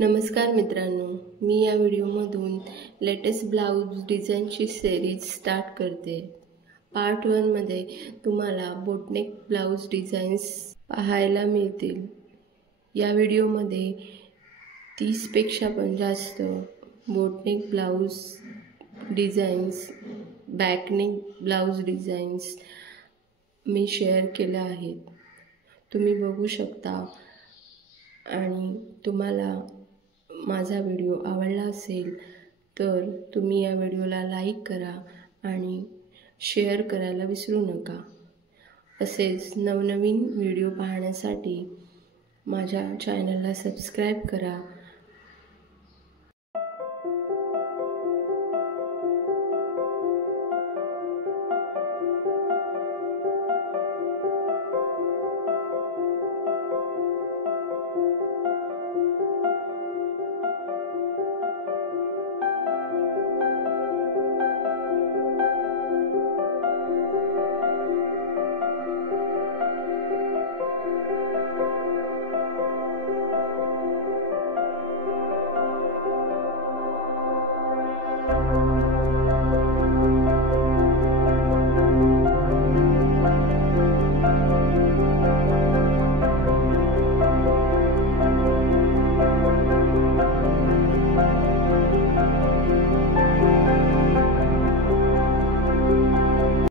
नमस्कार मित्रांनो, मी या व्हिडिओमधून लेटेस्ट ब्लाउज डिझाईनची सिरीज स्टार्ट करते। पार्ट 1 मध्ये तुम्हाला बोटनेक ब्लाउज डिझाईन्स पाहायला मिळतील। या व्हिडिओमध्ये 30 पेक्षा पण जास्त boatneck blouse designs, backneck blouse designs मी शेअर केले आहेत। तुम्ही बघू शकता आणि तुम्हाला माझा व्हिडिओ आवडला असेल तर तुम्ही या व्हिडिओला लाईक करा आणि शेअर करायला विसरू नका। असेच नवनवीन व्हिडिओ पाहण्यासाठी माझ्या चॅनलला सबस्क्राईब करा